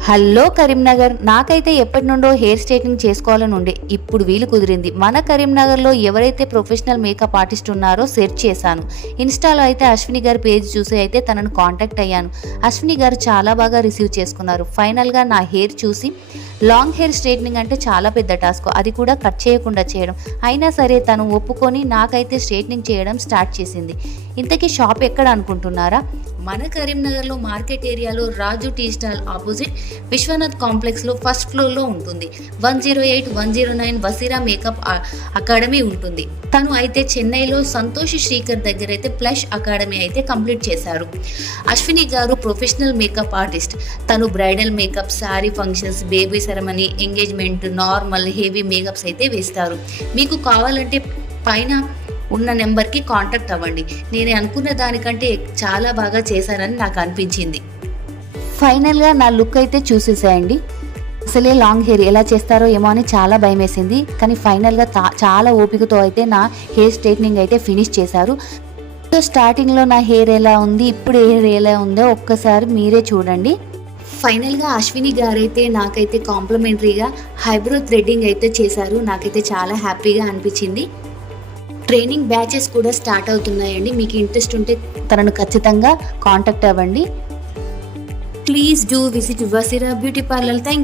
Hello Karimnagar, నాకైతే ఎప్పటి నుండో హెయిర్ స్ట్రైట్నింగ్ చేసుకోవాలని ఉండే. ఇప్పుడు వీలు కుదిరింది. మన కరీంనగర్లో ఎవరైతే ప్రొఫెషనల్ మేకప్ ఆర్టిస్ట్ ఉన్నారో సెర్చ్ చేశాను. ఇన్స్టాలో అయితే అశ్విని గారి పేజ్ చూసి అయితే తనను కాంటాక్ట్ అయ్యాను. అశ్విని గారు చాలా బాగా రిసీవ్ చేసుకున్నారు. ఫైనల్గా నా హెయిర్ చూసి, లాంగ్ హెయిర్ స్ట్రైట్నింగ్ అంటే చాలా పెద్ద టాస్క్, అది కూడా కట్ చేయకుండా చేయడం. అయినా సరే తను ఒప్పుకొని నాకైతే స్ట్రైట్నింగ్ చేయడం స్టార్ట్ చేసింది. ఇంతకీ షాప్ ఎక్కడ అనుకుంటున్నారా? మన కరీంనగర్లో మార్కెట్ ఏరియాలో Raju tea stall opposite Vishwanath కాంప్లెక్స్లో ఫస్ట్ ఫ్లోర్లో ఉంటుంది. 108, 109 వసీరా మేకప్ అకాడమీ ఉంటుంది. తను అయితే చెన్నైలో సంతోషి శ్రీకర్ దగ్గర అయితే ప్లష్ అకాడమీ అయితే కంప్లీట్ చేశారు. అశ్విని గారు ప్రొఫెషనల్ మేకప్ ఆర్టిస్ట్. తను bridal makeup, sari functions, baby ceremony, engagement, normal, heavy makeups అయితే వేస్తారు. మీకు కావాలంటే పైన ఉన్న నెంబర్కి కాంటాక్ట్ అవ్వండి. నేను అనుకున్న దానికంటే చాలా బాగా చేశానని నాకు అనిపించింది. ఫైనల్గా నా లుక్ అయితే చూసేసేయండి. అసలే లాంగ్ హెయిర్ ఎలా చేస్తారో ఏమో అని చాలా భయం వేసింది. కానీ ఫైనల్గా చాలా ఓపికతో అయితే నా హెయిర్ స్ట్రైట్నింగ్ అయితే ఫినిష్ చేశారు. స్టార్టింగ్లో నా హెయిర్ ఎలా ఉంది, ఇప్పుడు హెయిర్ ఎలా ఉందో ఒక్కసారి మీరే చూడండి. ఫైనల్గా అశ్విని గారైతే నాకైతే కాంప్లిమెంటరీగా హైబ్రో థ్రెడ్డింగ్ అయితే చేశారు. నాకైతే చాలా హ్యాపీగా అనిపించింది. ట్రైనింగ్ బ్యాచెస్ కూడా స్టార్ట్ అవుతున్నాయండి. మీకు ఇంట్రెస్ట్ ఉంటే తనను ఖచ్చితంగా కాంటాక్ట్ అవ్వండి. Please do visit Vasira beauty parlour. Thank you.